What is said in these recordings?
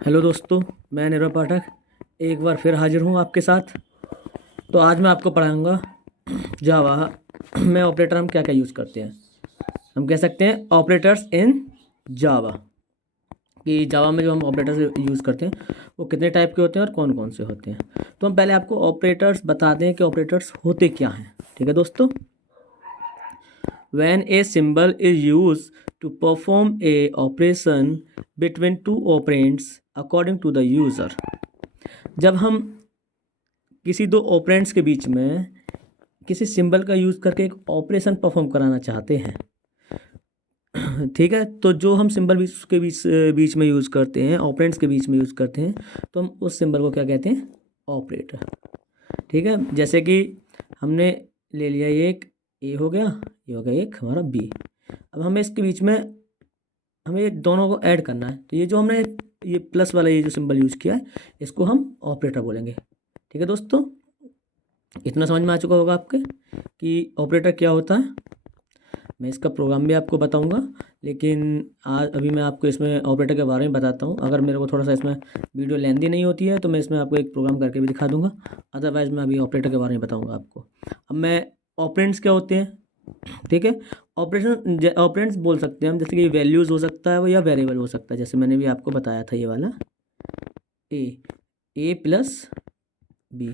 Hello दोस्तों, मैं नीरव पाठक एक बार फिर हाजिर हूँ आपके साथ। तो आज मैं आपको पढ़ाऊँगा जावा में ऑपरेटर हम क्या क्या यूज़ करते हैं। हम कह सकते हैं ऑपरेटर्स इन जावा, कि जावा में जो हम ऑपरेटर्स यूज़ करते हैं वो कितने टाइप के होते हैं और कौन कौन से होते हैं। तो हम पहले आपको ऑपरेटर्स बता दें कि ऑपरेटर्स होते क्या हैं। ठीक है दोस्तों, when a symbol is used to perform a operation between two operands according to the user। जब हम किसी दो ऑपरेंड्स के बीच में किसी सिंबल का यूज़ करके एक ऑपरेशन परफॉर्म कराना चाहते हैं, ठीक है, तो जो हम सिंबल बीच के बीच में यूज़ करते हैं, ऑपरेंड्स के बीच में यूज़ करते हैं, तो हम उस सिंबल को क्या कहते हैं? ऑपरेटर। ठीक है, जैसे कि हमने ले लिया ये एक ए हो गया, ये हो गया एक हमारा बी। अब हमें इसके बीच में हमें ये दोनों को ऐड करना है, तो ये जो हमने ये प्लस वाला ये जो सिंबल यूज़ किया है इसको हम ऑपरेटर बोलेंगे। ठीक है दोस्तों, इतना समझ में आ चुका होगा आपके कि ऑपरेटर क्या होता है। मैं इसका प्रोग्राम भी आपको बताऊंगा, लेकिन आज अभी मैं आपको इसमें ऑपरेटर के बारे में बताता हूँ। अगर मेरे को थोड़ा सा इसमें वीडियो लेंदी नहीं होती है तो मैं इसमें आपको एक प्रोग्राम करके भी दिखा दूंगा। अदरवाइज़ मैं अभी ऑपरेटर के बारे में बताऊँगा आपको। अब मैं ऑपरेंड्स क्या होते हैं, ठीक है, ऑपरेंड्स बोल सकते हैं हम, जैसे कि वैल्यूज़ हो सकता है वो या वेरिएबल हो सकता है। जैसे मैंने भी आपको बताया था ये वाला ए प्लस बी,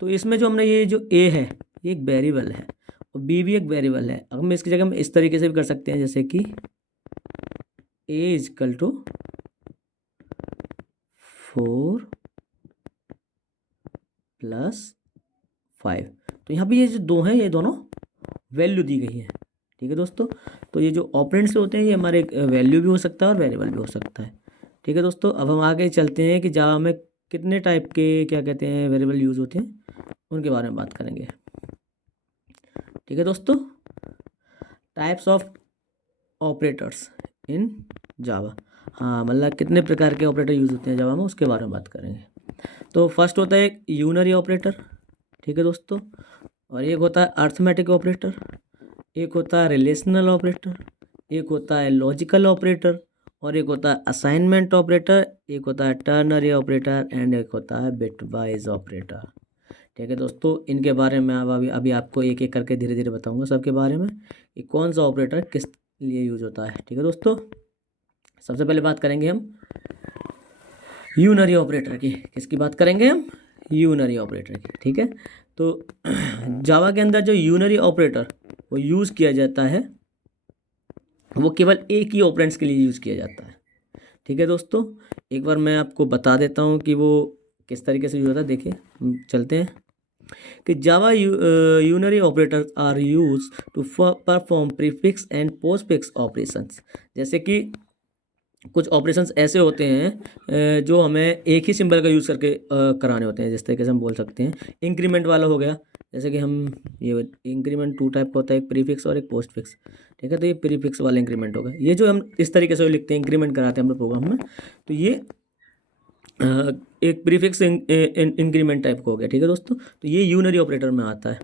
तो इसमें जो हमने ये जो ए है ये एक वेरिएबल है और बी भी एक वेरिएबल है। अब हम इसकी जगह हम इस तरीके से भी कर सकते हैं, जैसे कि ए इजकल टू 4 + 5। तो यहाँ पे ये जो दो हैं ये दोनों वैल्यू दी गई है। ठीक है दोस्तों, तो ये जो ऑपरेंड्स होते हैं ये हमारे वैल्यू भी हो सकता है और वेरिएबल भी हो सकता है। ठीक है दोस्तों, अब हम आगे चलते हैं कि जावा में कितने टाइप के क्या कहते हैं वेरिएबल यूज़ होते हैं, उनके बारे में बात करेंगे। ठीक है दोस्तों, टाइप्स ऑफ ऑपरेटर्स इन जावा, हाँ मतलब कितने प्रकार के ऑपरेटर यूज़ होते हैं जावा में, उसके बारे में बात करेंगे। तो फर्स्ट होता है एक यूनरी ऑपरेटर। ठीक है दोस्तों, और एक होता है अर्थमेटिक ऑपरेटर, एक होता है रिलेशनल ऑपरेटर, एक होता है लॉजिकल ऑपरेटर, और एक होता है असाइनमेंट ऑपरेटर, एक होता है टर्नरी ऑपरेटर एंड एक होता है बिटवाइज ऑपरेटर। ठीक है दोस्तों, इनके बारे में अभी आपको एक एक करके धीरे धीरे बताऊंगा सबके बारे में कि कौन सा ऑपरेटर किस लिए यूज होता है। ठीक है दोस्तों, सबसे पहले बात करेंगे हम यूनरी ऑपरेटर की। किसकी बात करेंगे हम? यूनरी ऑपरेटर की। ठीक है, तो जावा के अंदर जो यूनरी ऑपरेटर वो यूज़ किया जाता है वो केवल एक ही ऑपरेंड्स के लिए यूज़ किया जाता है। ठीक है दोस्तों, एक बार मैं आपको बता देता हूँ कि वो किस तरीके से यूज होता है। देखिए, हम चलते हैं कि Java unary operators are use to perform prefix and postfix operations. जैसे कि कुछ ऑपरेशंस ऐसे होते हैं जो हमें एक ही सिंबल का यूज़ करके कराने होते हैं। जिस तरीके से हम बोल सकते हैं इंक्रीमेंट वाला हो गया, जैसे कि हम ये इंक्रीमेंट 2 टाइप का होता है, एक प्रीफिक्स और एक पोस्टफिक्स। ठीक है, तो ये प्रीफिक्स वाला इंक्रीमेंट होगा। ये जो हम इस तरीके से लिखते हैं, इंक्रीमेंट कराते हैं हम लोग प्रोग्राम में, तो ये एक प्रीफिक्स इंक्रीमेंट टाइप का हो गया। ठीक है दोस्तों, तो ये यूनरी ऑपरेटर में आता है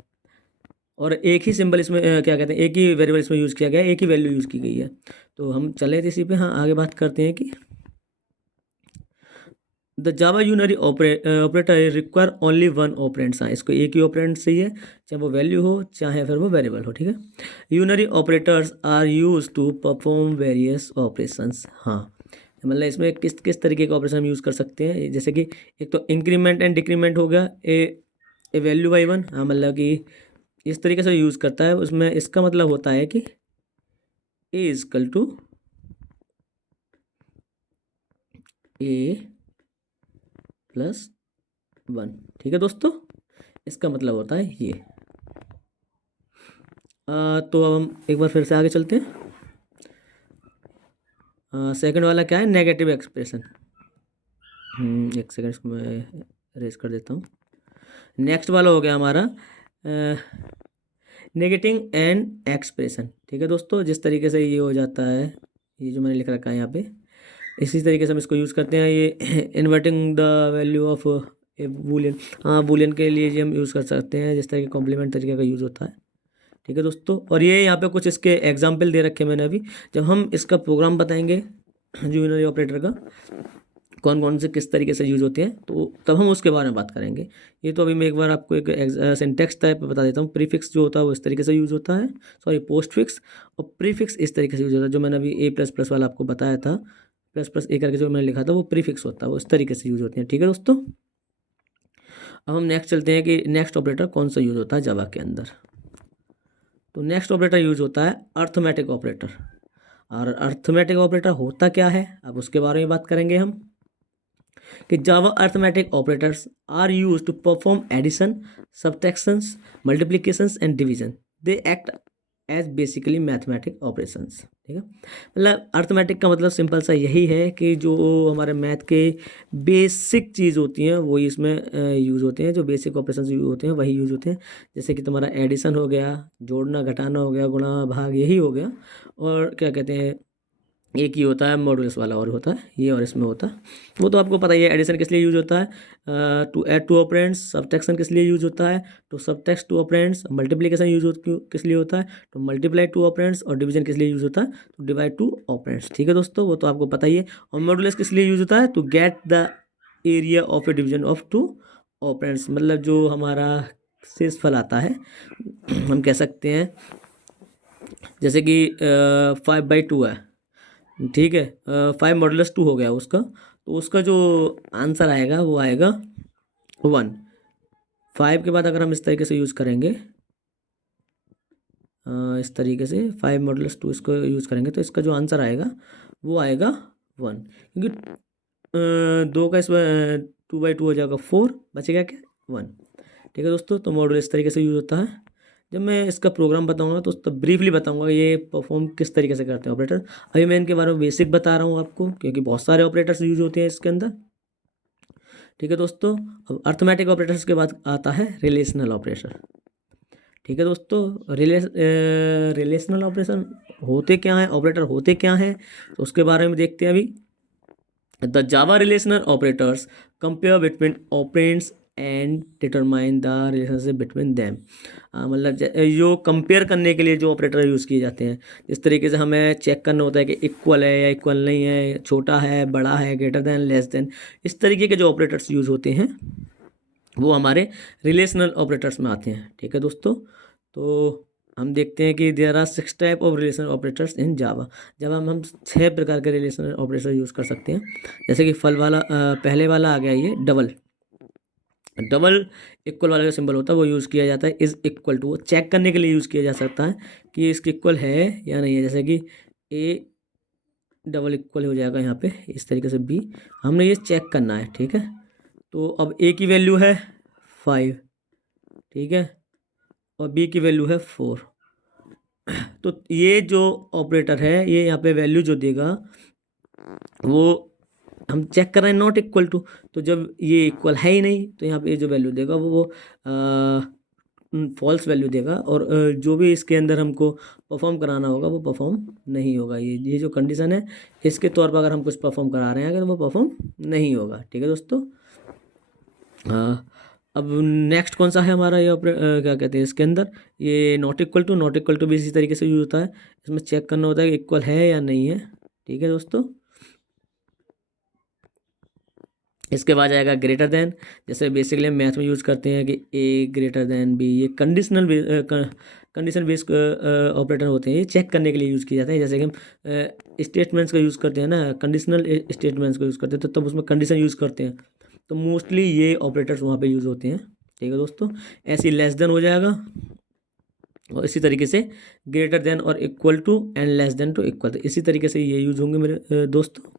और एक ही सिंबल इसमें क्या कहते हैं, एक ही वेरिएबल इसमें यूज़ किया गया है, एक ही वैल्यू यूज़ की गई है। तो हम चले थे इसी पे, हाँ आगे बात करते हैं कि the Java unary operator require only one operands. हाँ, इसको एक ही ऑपरेंड चाहिए, चाहे वो वैल्यू हो चाहे फिर वो वेरिएबल हो। ठीक है, unary operators are use to perform various operations. हाँ, मतलब इसमें किस किस तरीके का ऑपरेशन हम यूज़ कर सकते हैं, जैसे कि एक तो इंक्रीमेंट एंड डिक्रीमेंट हो गया, ए वैल्यू बाई वन। हाँ, मतलब कि इस तरीके से यूज़ करता है। उसमें इसका मतलब होता है कि ए इजकल टू ए + 1। ठीक है दोस्तों, इसका मतलब होता है ये। तो अब हम एक बार फिर से आगे चलते हैं। सेकंड वाला क्या है? Negative expression. एक सेकंड, इसको मैं रेज कर देता हूँ। नेक्स्ट वाला हो गया हमारा नेगेटिव एंड एक्सप्रेशन। ठीक है दोस्तों, जिस तरीके से ये हो जाता है, ये जो मैंने लिख रखा है यहाँ पे, इसी तरीके से हम इसको यूज़ करते हैं। ये inverting the value of A Boolean. हाँ, बूलियन के लिए ये हम यूज़ कर सकते हैं, जिस तरह के कॉम्प्लीमेंट तरीके का यूज़ होता है। ठीक है दोस्तों, और ये यहाँ पे कुछ इसके एग्जाम्पल दे रखे हैं मैंने अभी। जब हम इसका प्रोग्राम बताएंगे यूनरी ऑपरेटर का, कौन कौन से किस तरीके से यूज होते हैं, तो तब हम उसके बारे में बात करेंगे। ये तो अभी मैं एक बार आपको एक सिंटेक्स टाइप बता देता हूँ। प्रीफिक्स जो होता है वो इस तरीके से यूज होता है, सॉरी पोस्टफिक्स, और प्रीफिक्स इस तरीके से यूज होता है। जो मैंने अभी ए प्लस प्लस वाला आपको बताया था, प्लस प्लस ए करके जो मैंने लिखा था, वो प्रीफिक्स होता है, वो इस तरीके से यूज होते हैं। ठीक है दोस्तों, अब हम नेक्स्ट चलते हैं कि नेक्स्ट ऑपरेटर कौन सा यूज होता है जावा के अंदर। तो नेक्स्ट ऑपरेटर यूज होता है अर्थमेटिक ऑपरेटर। और अर्थमेटिक ऑपरेटर होता क्या है, अब उसके बारे में बात करेंगे हम, कि Java arithmetic operators are use to perform addition, subtractions, multiplications and division. They act as basically mathematic operations. ठीक है, मतलब अर्थमेटिक का मतलब सिंपल सा यही है कि जो हमारे मैथ के बेसिक चीज़ होती हैं वही इसमें यूज़ होते हैं। जो बेसिक ऑपरेशंस यूज होते हैं वही यूज होते हैं। जैसे कि तुम्हारा एडिशन हो गया, जोड़ना घटाना हो गया, गुणा भाग, यही हो गया। और क्या कहते हैं, एक ही होता है मॉडुलस वाला और होता है ये, और इसमें होता है वो तो आपको पता ही है। एडिशन किस लिए यूज होता है, to add two operands. Subtraction किस लिए यूज होता है, to subtract two operands. Multiplication use किस लिए होता है, टू मल्टीप्लाई टू ऑपरेंड्स। और डिवीजन किस लिए यूज होता है, टू डिवाइड टू ऑपरेंड्स। ठीक है दोस्तों, वो तो आपको पता ही है। और मॉडुलस किस लिए यूज होता है, to get the area of a division of two operands. मतलब जो हमारा शेषफल आता है हम कह सकते हैं, जैसे कि 5/2 है, ठीक है, 5 मॉडुलस 2 हो गया उसका, तो उसका जो आंसर आएगा वो आएगा 1। 5 के बाद अगर हम इस तरीके से यूज़ करेंगे, इस तरीके से 5 मॉडुलस 2 इसको यूज़ करेंगे, तो इसका जो आंसर आएगा वो आएगा 1। क्योंकि 2 का इसमें 2/2 हो जाएगा 4, बचेगा क्या 1। ठीक है दोस्तों, तो मॉडुलस इस तरीके से यूज़ होता है। जब मैं इसका प्रोग्राम बताऊंगा तो तब ब्रीफली बताऊंगा ये परफॉर्म किस तरीके से करते हैं ऑपरेटर। अभी मैं इनके बारे में बेसिक बता रहा हूँ आपको, क्योंकि बहुत सारे ऑपरेटर्स यूज होते हैं इसके अंदर। ठीक है दोस्तों, अब अर्थमेटिक ऑपरेटर्स के बाद आता है रिलेशनल ऑपरेटर। ठीक है दोस्तों, रिलेशनल ऑपरेशन होते क्या हैं, ऑपरेटर होते क्या हैं, तो उसके बारे में देखते हैं अभी। The Java relational operators compare between operands and determine the relationship between them. मतलब जो कंपेयर करने के लिए जो ऑपरेटर यूज़ किए जाते हैं, जिस तरीके से हमें चेक करना होता है कि इक्वल है या इक्वल नहीं है, छोटा है, बड़ा है, ग्रेटर देन, लेस देन, इस तरीके के जो ऑपरेटर्स यूज़ होते हैं वो हमारे रिलेशनल ऑपरेटर्स में आते हैं। ठीक है दोस्तों, तो हम देखते हैं कि there are 6 type of relational operators in Java. Java में हम 6 प्रकार के रिलेशनल ऑपरेटर यूज़ कर सकते हैं। जैसे कि फल वाला, पहले वाला आ गया ये डबल। डबल इक्वल वाला जो सिंबल होता है वो यूज़ किया जाता है, इज़ इक्वल टू, वो चेक करने के लिए यूज़ किया जा सकता है कि ये इसके इक्वल है या नहीं है। जैसे कि ए डबल इक्वल हो जाएगा यहाँ पे इस तरीके से बी, हमने ये चेक करना है। ठीक है, तो अब ए की वैल्यू है 5, ठीक है, और बी की वैल्यू है 4। तो ये जो ऑपरेटर है ये यहाँ पे वैल्यू जो देगा वो हम चेक कर रहे हैं नॉट इक्वल टू, तो जब ये इक्वल है ही नहीं तो यहाँ पे ये जो वैल्यू देगा वो फॉल्स वैल्यू देगा। और जो भी इसके अंदर हमको परफॉर्म कराना होगा वो परफॉर्म नहीं होगा। ये जो कंडीशन है इसके तौर पर अगर हम कुछ परफॉर्म करा रहे हैं अगर वो परफॉर्म नहीं होगा। ठीक है दोस्तों, हाँ, अब नेक्स्ट कौन सा है हमारा ये क्या कहते हैं इसके अंदर, ये not equal to. Not equal to भी इसी तरीके से यूज होता है, इसमें चेक करना होता है कि इक्वल है या नहीं है। ठीक है दोस्तों, इसके बाद आएगा ग्रेटर देन। जैसे बेसिकली हम मैथ में यूज़ करते हैं कि ए ग्रेटर देन बी, ये कंडीशन बेस्ड ऑपरेटर होते हैं, ये चेक करने के लिए यूज़ किए जाते हैं। जैसे कि हम स्टेटमेंट्स का यूज़ करते हैं ना, कंडीशनल स्टेटमेंट्स का यूज़ करते हैं, तो तब उसमें कंडीशन यूज़ करते हैं, तो मोस्टली ये ऑपरेटर्स वहाँ पे यूज़ होते हैं। ठीक है दोस्तों, ऐसे लेस देन हो जाएगा, और इसी तरीके से ग्रेटर देन और equal to and less than to equal, तो इसी तरीके से ये यूज़ होंगे मेरे दोस्तों।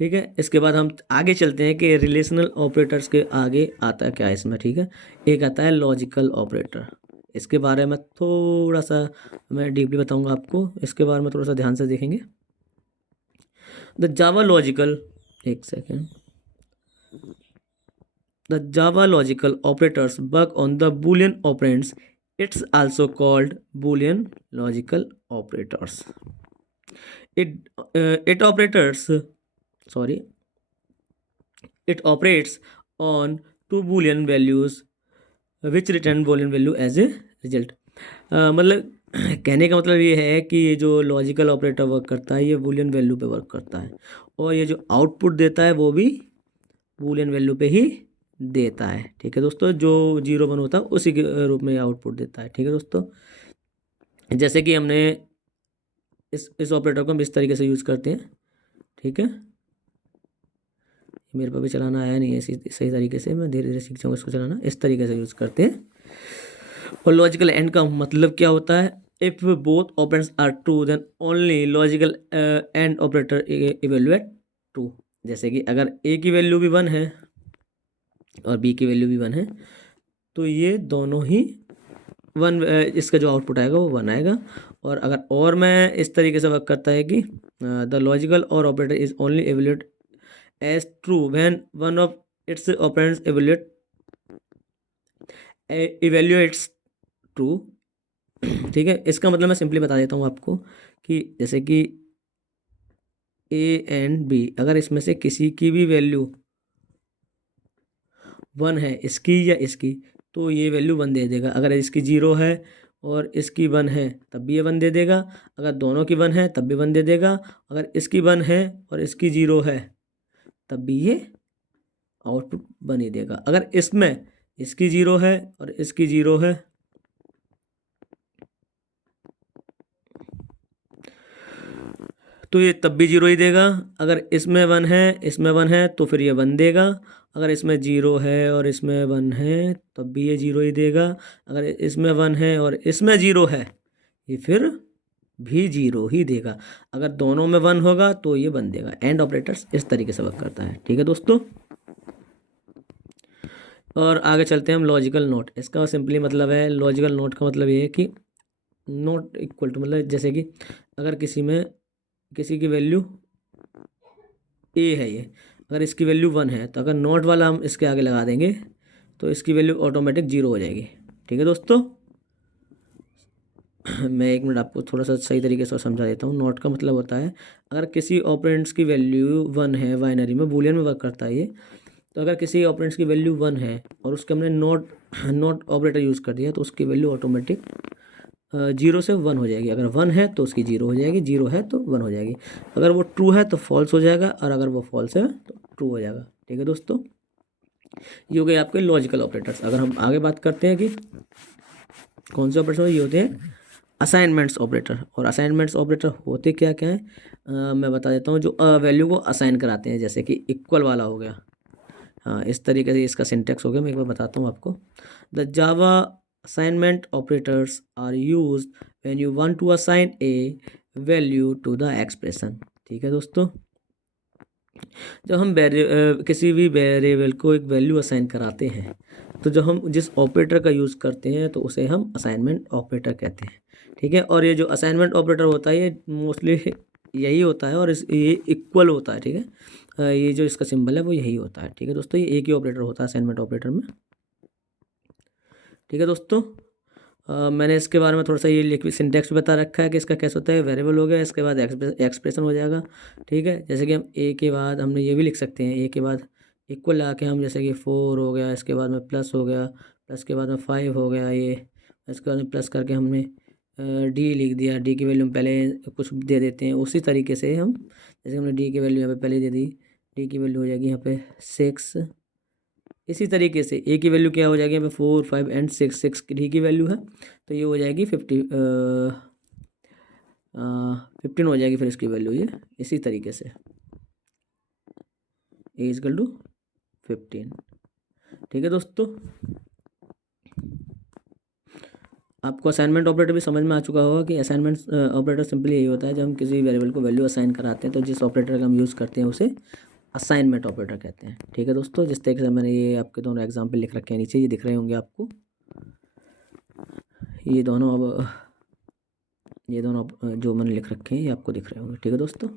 ठीक है, इसके बाद हम आगे चलते हैं कि रिलेशनल ऑपरेटर्स के आगे आता है क्या इसमें। ठीक है, एक आता है लॉजिकल ऑपरेटर। इसके बारे में थोड़ा सा मैं डीपली बताऊंगा आपको, इसके बारे में थोड़ा सा ध्यान से देखेंगे। द जावा लॉजिकल, एक second, the Java logical operators work on the Boolean operands, it's also called Boolean logical operators. It operators sorry it operates on 2 boolean values which return boolean value as a result। मतलब कहने का मतलब ये है कि ये जो logical operator work करता है ये बूलियन वैल्यू पे वर्क करता है, और ये जो आउटपुट देता है वो भी बूलियन वैल्यू पे ही देता है। ठीक है दोस्तों, जो 0 1 होता है उसी के रूप में आउटपुट देता है। ठीक है दोस्तों, जैसे कि हमने इस ऑपरेटर को हम इस तरीके से यूज़ करते हैं। ठीक है, मेरे पर भी चलाना आया नहीं है सही तरीके से, मैं धीरे धीरे सीख जाऊँगा इसको चलाना। इस तरीके से यूज़ करते हैं। और लॉजिकल एंड का मतलब क्या होता है? If both operands are true then only logical and operator evaluate true. जैसे कि अगर ए की वैल्यू भी 1 है और बी की वैल्यू भी 1 है तो ये दोनों ही 1, इसका जो आउटपुट आएगा वो 1 आएगा। और अगर और मैं इस तरीके से वर्क करता है कि द लॉजिकल और operator is only evaluate as true when one of its operands evaluates true. ठीक है, इसका मतलब मैं सिंपली बता देता हूँ आपको कि जैसे कि ए एंड बी, अगर इसमें से किसी की भी वैल्यू 1 है, इसकी या इसकी, तो ये वैल्यू 1 दे देगा। अगर इसकी 0 है और इसकी 1 है तब भी ये 1 दे देगा। अगर दोनों की 1 है तब भी 1 दे देगा। अगर इसकी 1 है और इसकी 0 है तब भी ये आउटपुट 1 ही देगा। अगर इसमें इसकी 0 है और इसकी 0 है तो ये तब भी 0 ही देगा। अगर इसमें 1 है, इसमें 1 है तो फिर ये 1 देगा। अगर इसमें 0 है और इसमें 1 है तब भी ये 0 ही देगा। अगर इसमें 1 है और इसमें 0 है ये फिर भी 0 ही देगा। अगर दोनों में 1 होगा तो ये 1 देगा। एंड ऑपरेटर्स इस तरीके से वर्क करता है। ठीक है दोस्तों, और आगे चलते हैं हम लॉजिकल नॉट। इसका सिंपली मतलब है, लॉजिकल नॉट का मतलब ये है कि नॉट इक्वल टू, मतलब जैसे कि अगर किसी की वैल्यू ए है, ये अगर इसकी वैल्यू 1 है तो अगर नॉट वाला हम इसके आगे लगा देंगे तो इसकी वैल्यू ऑटोमेटिक 0 हो जाएगी। ठीक है दोस्तों, मैं 1 मिनट आपको थोड़ा सा सही तरीके से समझा देता हूँ। नॉट का मतलब होता है अगर किसी ऑपरेंड्स की वैल्यू 1 है, बाइनरी में, बूलियन में वर्क करता है ये। तो अगर किसी ऑपरेंड्स की वैल्यू 1 है और उसके हमने नॉट ऑपरेटर यूज़ कर दिया तो उसकी वैल्यू ऑटोमेटिक 0 से 1 हो जाएगी। अगर 1 है तो उसकी 0 हो जाएगी, 0 है तो 1 हो जाएगी। अगर वो ट्रू है तो फॉल्स हो जाएगा, और अगर वो फॉल्स है तो ट्रू हो जाएगा। ठीक है दोस्तों, ये हो गए आपके लॉजिकल ऑपरेटर्स। अगर हम आगे बात करते हैं कि कौन से ऑपरेटर ये होते हैं, असाइनमेंट्स ऑपरेटर। और असाइनमेंट्स ऑपरेटर होते क्या क्या है, मैं बता देता हूँ। जो वैल्यू को असाइन कराते हैं, जैसे कि इक्वल वाला हो गया। हाँ, इस तरीके से इसका सिंटेक्स हो गया। मैं एक बार बताता हूँ आपको। The Java assignment operators are used when you want to assign a value to the expression. ठीक है दोस्तों, जब हम किसी भी वेरिएबल को एक वैल्यू असाइन कराते हैं तो जब हम जिस ऑपरेटर का यूज़ करते हैं तो उसे हम असाइनमेंट ऑपरेटर कहते हैं। ठीक है, और ये जो असाइनमेंट ऑपरेटर होता है ये मोस्टली यही होता है, और ये इक्वल होता है। ठीक है, ये जो इसका सिंबल है वो यही होता है। ठीक है दोस्तों, ये एक ही ऑपरेटर होता है असाइनमेंट ऑपरेटर में। ठीक है दोस्तों, मैंने इसके बारे में थोड़ा सा ये लिखित सिंटेक्स बता रखा है कि इसका कैसे होता है। वेरिएबल हो गया, इसके बाद एक्सप्रेशन हो जाएगा। ठीक है, जैसे कि हम ए के बाद हमने ये भी लिख सकते हैं, ए के बाद इक्वल लगा के हम, जैसे कि 4 हो गया, इसके बाद में प्लस हो गया, प्लस के बाद में 5 हो गया, ये इसके बाद में प्लस करके हमने डी लिख दिया। डी की वैल्यू हम पहले कुछ दे देते हैं, उसी तरीके से हम, जैसे हमने डी की वैल्यू यहाँ पे पहले दे दी, डी की वैल्यू हो जाएगी यहाँ पे 6। इसी तरीके से ए की वैल्यू क्या हो जाएगी यहाँ पे 4 5 एंड 6, 6 की डी की वैल्यू है तो ये हो जाएगी 15 हो जाएगी फिर इसकी वैल्यू ये। इसी तरीके से ए इजकल टू 15। ठीक है दोस्तों, आपको असाइनमेंट ऑपरेटर भी समझ में आ चुका होगा कि असाइनमेंट ऑपरेटर सिंपली यही होता है, जब हम किसी वेरिएबल को वैल्यू असाइन कराते हैं तो जिस ऑपरेटर का हम यूज़ करते हैं उसे असाइनमेंट ऑपरेटर कहते हैं। ठीक है दोस्तों, जिस तरीके से मैंने ये आपके दोनों एग्जाम्पल लिख रखे हैं नीचे, ये दिख रहे होंगे आपको। ये दोनों जो मैंने लिख रखे हैं ये आपको दिख रहे होंगे। ठीक है दोस्तों,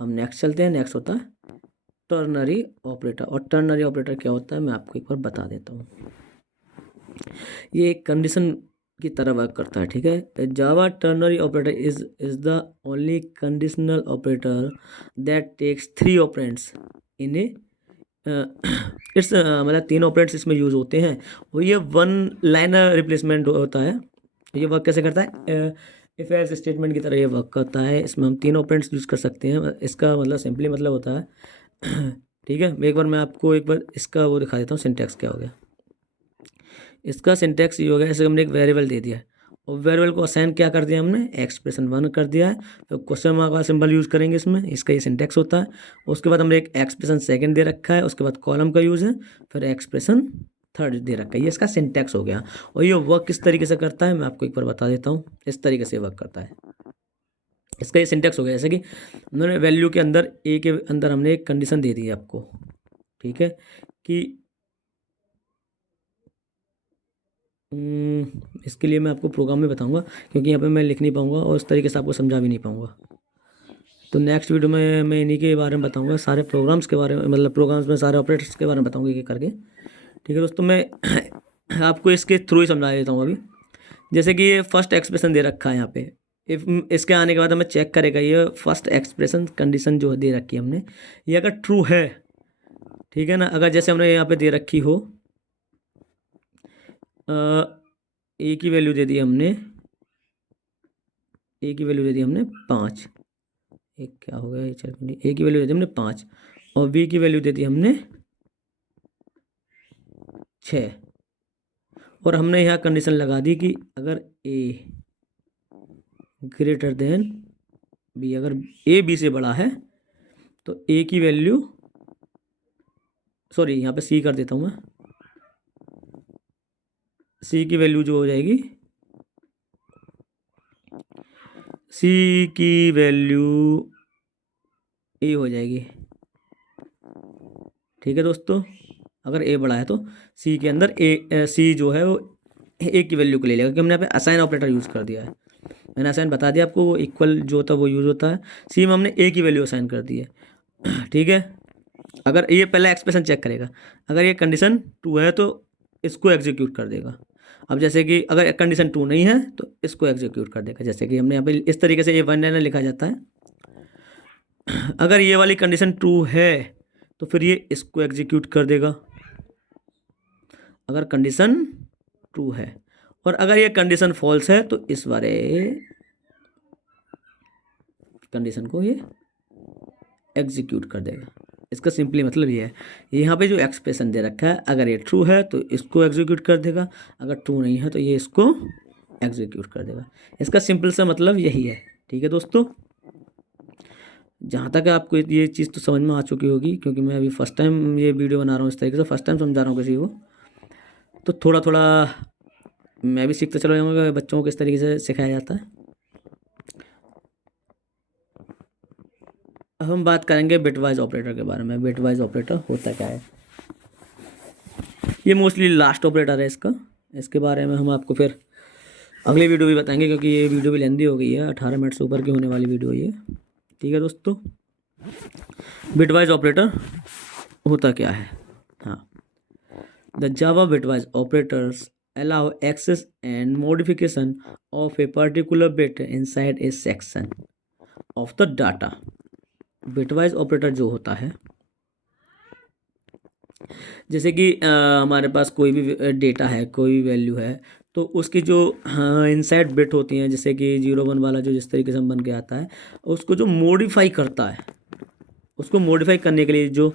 हम नेक्स्ट चलते हैं। नेक्स्ट होता है टर्नरी ऑपरेटर। और टर्नरी ऑपरेटर क्या होता है मैं आपको एक बार बता देता हूँ। ये एक कंडीशन की तरह वर्क करता है। ठीक है, Java ternary operator is the only conditional operator that takes 3 operands in a its, मतलब 3 ऑपरेंड्स इसमें यूज होते हैं। और ये 1 लाइनर रिप्लेसमेंट होता है। ये वर्क कैसे करता है, इफ एल्स स्टेटमेंट की तरह ये वर्क करता है। इसमें हम 3 ऑपरेंड्स यूज़ कर सकते हैं। इसका मतलब सिंपली मतलब होता है ठीक है, एक बार मैं आपको एक बार इसका वो दिखा देता हूँ, सिंटैक्स क्या हो गया। इसका सिंटैक्स ये हो गया, जैसे हमने एक वेरिएबल दे दिया है और वेरिएबल को असाइन क्या कर दिया हमने, एक्सप्रेशन 1 कर दिया है, तो क्वेश्चन मार्क का सिंबल यूज़ करेंगे इसमें, इसका ये सिंटैक्स होता है। उसके बाद हमने एक एक्सप्रेशन 2 दे रखा है, उसके बाद कॉलम का यूज़ है, फिर एक्सप्रेशन 3 दे रखा है। ये इसका सिंटैक्स हो गया। और ये वर्क किस तरीके से करता है मैं आपको एक बार बता देता हूँ। इस तरीके से वर्क करता है। इसका ये सिंटैक्स हो गया, जैसे कि उन्होंने वैल्यू के अंदर ए के अंदर हमने एक कंडीशन दे दी है आपको, ठीक है, कि इसके लिए मैं आपको प्रोग्राम में बताऊंगा, क्योंकि यहाँ पे मैं लिख नहीं पाऊंगा और इस तरीके से आपको समझा भी नहीं पाऊंगा। तो नेक्स्ट वीडियो में मैं इन्हीं के बारे में बताऊंगा, सारे प्रोग्राम्स के बारे में, मतलब प्रोग्राम्स में सारे ऑपरेटर्स के बारे में बताऊंगा ये करके। ठीक है दोस्तों, मैं आपको इसके थ्रू ही समझा देता हूँ अभी। जैसे कि ये फर्स्ट एक्सप्रेशन दे रखा है यहाँ पे, इफ इसके आने के बाद हमें चेक करेगा ये फर्स्ट एक्सप्रेशन कंडीशन जो दे रखी है हमने, ये अगर ट्रू है, ठीक है ना, अगर जैसे हमने यहाँ पे दे रखी हो ए की वैल्यू दे दी हमने, ए की वैल्यू दे दी हमने 5, एक क्या हो गया, ए की वैल्यू दे दी हमने 5 और बी की वैल्यू दे दी हमने 6, और हमने यहाँ कंडीशन लगा दी कि अगर ए ग्रेटर देन बी, अगर ए बी से बड़ा है तो ए की वैल्यू, सॉरी यहाँ पे सी कर देता हूँ मैं, सी की वैल्यू जो हो जाएगी, सी की वैल्यू ए हो जाएगी। ठीक है दोस्तों, अगर ए बड़ा है तो सी के अंदर ए सी जो है वो ए की वैल्यू को ले लेगा, क्योंकि हमने यहाँ पे असाइन ऑपरेटर यूज़ कर दिया है। मैंने असाइन बता दिया आपको, वो इक्वल जो होता है वो यूज़ होता है। सी में हमने ए की वैल्यू असाइन कर दी है। ठीक है, अगर ये पहला एक्सप्रेशन चेक करेगा, अगर ये कंडीशन 2 है तो इसको एग्जीक्यूट कर देगा। अब जैसे कि अगर कंडीशन 2 नहीं है तो इसको एग्जीक्यूट कर देगा। जैसे कि हमने यहाँ पे इस तरीके से ये 1 लाइनर लिखा जाता है। अगर ये वाली कंडीशन 2 है तो फिर ये इसको एग्जीक्यूट कर देगा, अगर कंडीशन 2 है। और अगर ये कंडीशन फॉल्स है तो इस वाले कंडीशन को ये एग्जीक्यूट कर देगा। इसका सिंपली मतलब ये है, यहाँ पे जो एक्सप्रेशन दे रखा है, अगर ये ट्रू है तो इसको एग्जीक्यूट कर देगा, अगर ट्रू नहीं है तो ये इसको एग्जीक्यूट कर देगा। इसका सिंपल सा मतलब यही है। ठीक है दोस्तों, जहाँ तक आपको ये चीज़ तो समझ में आ चुकी होगी, क्योंकि मैं अभी फर्स्ट टाइम ये वीडियो बना रहा हूँ, इस तरीके से फर्स्ट टाइम समझा रहा हूँ किसी को, तो थोड़ा थोड़ा मैं भी सीखता चला जाऊँगा बच्चों को किस तरीके से सिखाया जाता है। अब हम बात करेंगे बिटवाइज ऑपरेटर के बारे में। बिटवाइज ऑपरेटर होता क्या है, ये मोस्टली लास्ट ऑपरेटर है इसका, इसके बारे में हम आपको फिर अगली वीडियो भी बताएंगे, क्योंकि ये वीडियो भी लेंदी हो गई है, 18 मिनट से ऊपर की होने वाली वीडियो ये। ठीक है दोस्तों, बिटवाइज ऑपरेटर होता क्या है। हाँ, the Java bitwise operators allow access and modification of a particular bit inside a section of the data। Bitwise operator जो होता है, जैसे कि हमारे पास कोई भी डेटा है, कोई भी वैल्यू है, तो उसकी जो इनसाइड बिट होती हैं, जैसे कि 0 1 वाला जो जिस तरीके से बन के आता है, उसको जो मॉडिफाई करता है, उसको मॉडिफाई करने के लिए जो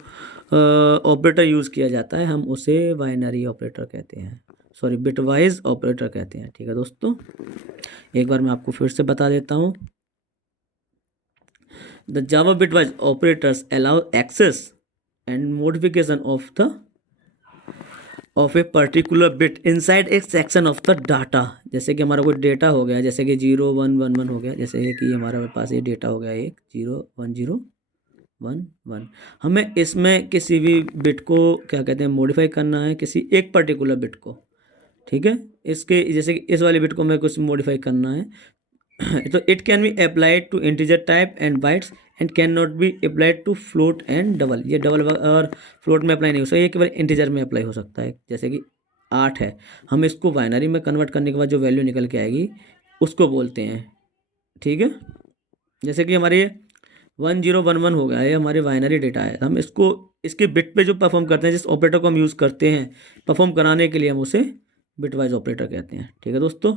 ऑपरेटर यूज़ किया जाता है, हम उसे बाइनरी ऑपरेटर कहते हैं, सॉरी बिटवाइज ऑपरेटर कहते हैं। ठीक है दोस्तों, एक बार मैं आपको फिर से बता देता हूँ। The Java bitwise operators allow access and modification of a particular bit inside एक सेक्शन ऑफ द डाटा। जैसे कि हमारा कोई डेटा हो गया, जैसे कि 0 1 1 1 हो गया, जैसे कि हमारे पास ये डेटा हो गया एक 0 1 0 1 1, हमें इसमें किसी भी बिट को क्या कहते हैं, मॉडिफाई करना है, किसी एक पर्टिकुलर बिट को। ठीक है, इसके जैसे कि इस वाले बिट को मैं कुछ मॉडिफाई करना है, तो it can be applied to integer type and bytes and can not be applied to float and double. ये डबल और फ्लोट में अप्लाई नहीं हो सकता, ये केवल इंटीजर में अप्लाई हो सकता है। जैसे कि 8 है, हम इसको बाइनरी में कन्वर्ट करने के बाद जो वैल्यू निकल के आएगी उसको बोलते हैं। ठीक है, जैसे कि हमारे 1 0 1 1 हो गया है, हमारे बाइनरी डेटा है, हम इसको इसके बिट पे जो परफॉर्म करते हैं, जिस ऑपरेटर को हम यूज़ करते हैं परफॉर्म कराने के लिए, हम उसे बिटवाइज ऑपरेटर कहते हैं। ठीक है दोस्तों,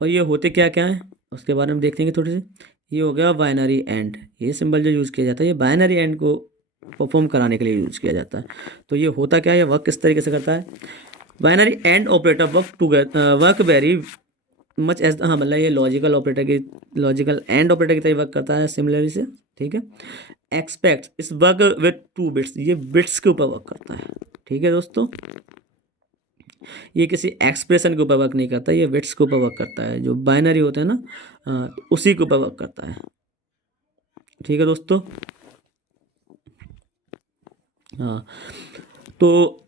और ये होते क्या क्या हैं उसके बारे में देखते हैं थोड़ी सी। ये हो गया बाइनरी एंड, ये सिंबल जो यूज़ किया जाता है ये बाइनरी एंड को परफॉर्म कराने के लिए यूज़ किया जाता है। तो ये होता क्या है, वर्क किस तरीके से करता है। Binary and operator work very much as, हाँ मतलब ये लॉजिकल एंड ऑपरेटर की तरह वर्क करता है सिमिलरली से, ठीक है। एक्सपेक्ट इस वर्क विथ 2 बिट्स, ये बिट्स के ऊपर वर्क करता है, ठीक है दोस्तों। ये किसी एक्सप्रेशन के ऊपर वर्क नहीं करता, ये बिट्स के ऊपर वर्क करता है, जो बाइनरी होते हैं ना उसी के ऊपर वर्क करता है, ठीक है दोस्तों। हाँ तो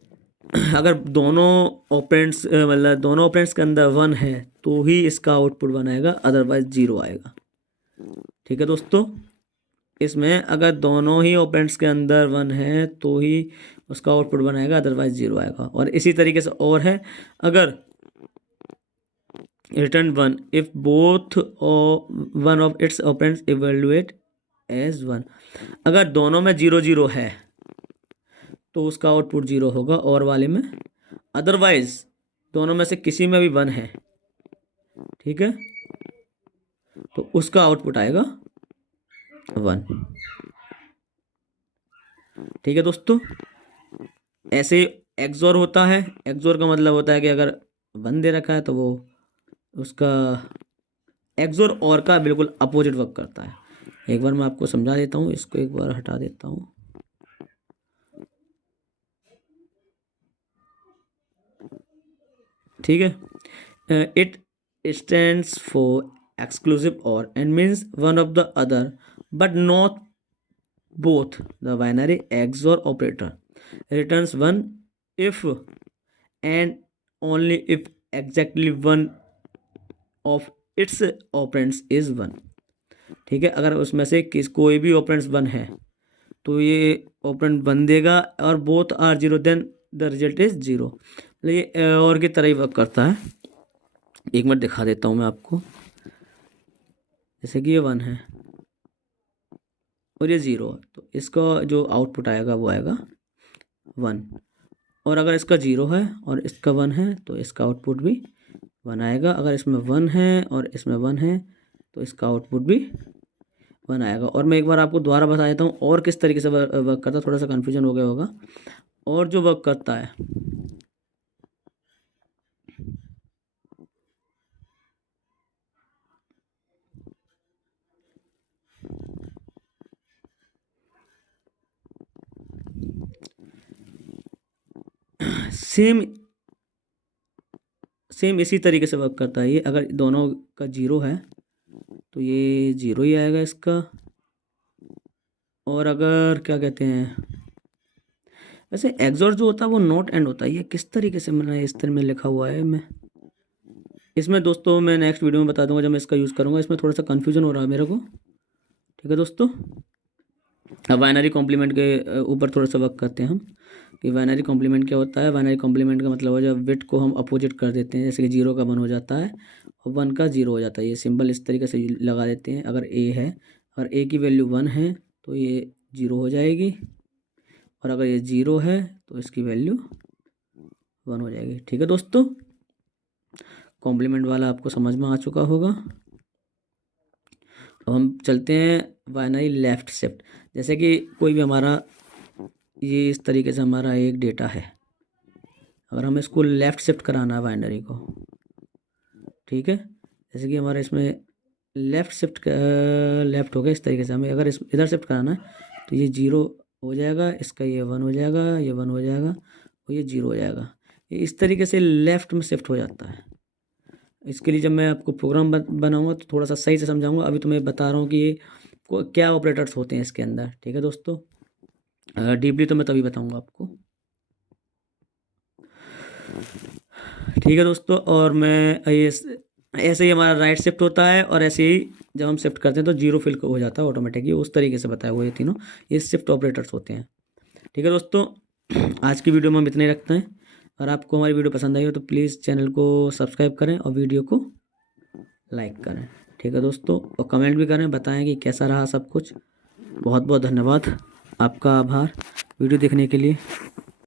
अगर दोनों ऑपरेंड्स मतलब दोनों ऑपरेंड्स के अंदर 1 है तो ही इसका आउटपुट 1 आएगा, अदरवाइज 0 आएगा, ठीक है दोस्तों। इसमें अगर दोनों ही ऑपरेंड्स के अंदर 1 है तो ही उसका आउटपुट 1 आएगा, अदरवाइज 0 आएगा। और इसी तरीके से और है, अगर return 1 if both one of its operands evaluate as 1, अगर दोनों में 0 0 है तो उसका आउटपुट 0 होगा और वाले में, अदरवाइज दोनों में से किसी में भी 1 है, ठीक है, तो उसका आउटपुट आएगा 1, ठीक है दोस्तों। ऐसे एक्सोर होता है, एक्सोर का मतलब होता है कि अगर 1 दे रखा है तो वो उसका एक्सोर और का बिल्कुल अपोजिट वर्क करता है। एक बार मैं आपको समझा देता हूँ, इसको एक बार हटा देता हूँ। ठीक है, इट स्टैंड्स फॉर एक्सक्लूसिव और and means one of the other but not both. The binary XOR operator returns 1 if and only if exactly one of its operands is 1, ठीक है। अगर उसमें से कोई भी ऑपरेंड्स 1 है तो ये ऑपरेंड 1 देगा, और both are 0 then the result is 0। ये और की तरह ही वर्क करता है। एक मिनट दिखा देता हूँ मैं आपको। जैसे कि ये 1 है और ये 0 है तो इसका जो आउटपुट आएगा वो आएगा 1, और अगर इसका 0 है और इसका 1 है तो इसका आउटपुट भी 1 आएगा। अगर इसमें 1 है और इसमें 1 है तो इसका आउटपुट भी 1 आएगा। और मैं एक बार आपको दोबारा बता देता हूँ और किस तरीके से वर्क करता है, थोड़ा सा कन्फ्यूजन हो गया होगा। और जो वर्क करता है सेम इसी तरीके से वर्क करता है। ये अगर दोनों का 0 है तो ये 0 ही आएगा इसका। और अगर क्या कहते हैं, वैसे एक्सोर जो होता है वो नॉट एंड होता है। ये किस तरीके से मैंने इस तरह में लिखा हुआ है, मैं इसमें दोस्तों मैं नेक्स्ट वीडियो में बता दूंगा जब मैं इसका यूज़ करूँगा। इसमें थोड़ा सा कन्फ्यूजन हो रहा है मेरे को, ठीक है दोस्तों। अब बाइनरी कॉम्प्लीमेंट के ऊपर थोड़ा सा वर्क करते हैं हम कि बाइनरी कॉम्प्लीमेंट क्या होता है। बाइनरी कॉम्प्लीमेंट का मतलब है जब बिट को हम अपोजिट कर देते हैं, जैसे कि 0 का 1 हो जाता है और 1 का 0 हो जाता है। ये सिंबल इस तरीके से लगा देते हैं। अगर ए है और ए की वैल्यू 1 है तो ये 0 हो जाएगी, और अगर ये 0 है तो इसकी वैल्यू 1 हो जाएगी, ठीक है दोस्तों। कॉम्प्लीमेंट वाला आपको समझ में आ चुका होगा। अब हम चलते हैं बाइनरी लेफ्ट शिफ्ट। जैसे कि कोई भी हमारा ये इस तरीके से हमारा एक डेटा है, अगर हमें इसको लेफ़्ट शिफ्ट कराना है बाइनरी को, ठीक है, जैसे कि हमारा इसमें लेफ़्ट हो गया इस तरीके से। हमें अगर इस इधर शिफ्ट कराना है तो ये 0 हो जाएगा, इसका ये 1 हो जाएगा, ये 1 हो जाएगा और ये 0 हो जाएगा। ये इस तरीके से लेफ़्ट में शिफ्ट हो जाता है। इसके लिए जब मैं आपको प्रोग्राम बनाऊँगा तो थोड़ा सा सही से समझाऊँगा। अभी तो मैं बता रहा हूँ कि ये क्या ऑपरेटर्स होते हैं इसके अंदर, ठीक है दोस्तों। डीपली तो मैं तभी बताऊंगा आपको, ठीक है दोस्तों। और मैं ये ऐसे ही हमारा राइट शिफ्ट होता है, और ऐसे ही जब हम शिफ्ट करते हैं तो 0 फिल हो जाता है ऑटोमेटिकली। उस तरीके से बताया हुआ ये तीनों ये शिफ्ट ऑपरेटर्स होते हैं, ठीक है दोस्तों। आज की वीडियो में हम इतने ही रखते हैं। अगर आपको हमारी वीडियो पसंद आई हो तो प्लीज़ चैनल को सब्सक्राइब करें और वीडियो को लाइक करें, ठीक है दोस्तों। और कमेंट भी करें, बताएं कि कैसा रहा सब कुछ। बहुत बहुत धन्यवाद, आपका आभार वीडियो देखने के लिए।